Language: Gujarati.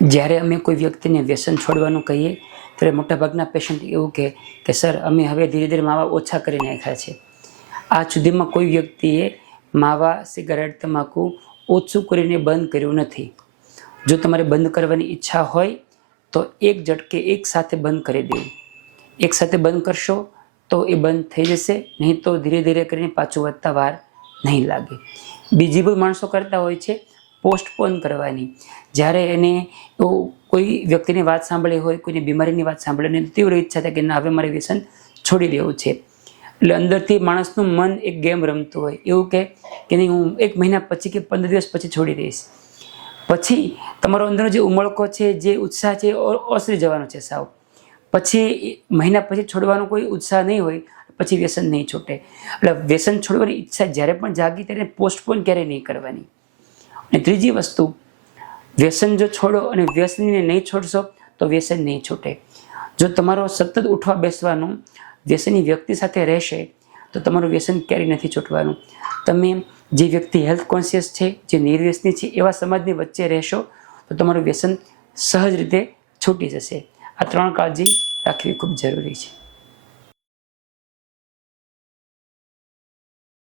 જ્યારે અમે કોઈ વ્યક્તિને વ્યસન છોડવાનું કહીએ ત્યારે મોટાભાગના પેશન્ટ એવું કહે કે સર અમે હવે ધીરે ધીરે માવા ઓછા કરી નાખ્યા છે. આ સુધીમાં કોઈ વ્યક્તિએ માવા, સિગારેટ, તમાકુ ઓછું કરીને બંધ કર્યું નથી. જો તમારે બંધ કરવાની ઈચ્છા હોય તો એક ઝટકે એક સાથે બંધ કરી દેવું. એક સાથે બંધ કરશો તો એ બંધ થઈ જશે, નહીં તો ધીરે ધીરે કરીને પાછું વધતા વાર નહીં લાગે. બીજી પણ માણસો કરતા હોય છે પોસ્ટપોન કરવાની. જ્યારે એને કોઈ વ્યક્તિની વાત સાંભળી હોય, કોઈની બીમારીની વાત સાંભળીને તીવ્ર ઈચ્છા થાય કે ના હવે મારે વ્યસન છોડી દેવું છે, એટલે અંદરથી માણસનું મન એક ગેમ રમતું હોય, એવું કે નહીં હું 1 મહિના પછી કે 15 દિવસ પછી છોડી દઈશ. પછી તમારો અંદરનો જે ઉમળકો છે, જે ઉત્સાહ છે ઓસરી જવાનો છે સાવ. પછી મહિના પછી છોડવાનો કોઈ ઉત્સાહ નહીં હોય, પછી વ્યસન નહીં છૂટે. એટલે વ્યસન છોડવાની ઈચ્છા જ્યારે પણ જાગી ત્યારે પોસ્ટપોન ક્યારેય નહીં કરવાની. અને ત્રીજી વસ્તુ, વ્યસન જો છોડો અને વ્યસનીને નહીં છોડશો તો વ્યસન નહીં છૂટે. જો તમારો સતત ઉઠવા બેસવાનું વ્યસની વ્યક્તિ સાથે રહેશે તો તમારું વ્યસન ક્યારેય નથી છૂટવાનું. તમે જે વ્યક્તિ હેલ્થ કોન્શિયસ છે, જે નિર્વ્યસની છે, એવા સમાજની વચ્ચે રહેશો તો તમારું વ્યસન સહજ રીતે છૂટી જશે. આ 3 કાળજી રાખવી ખૂબ જરૂરી છે.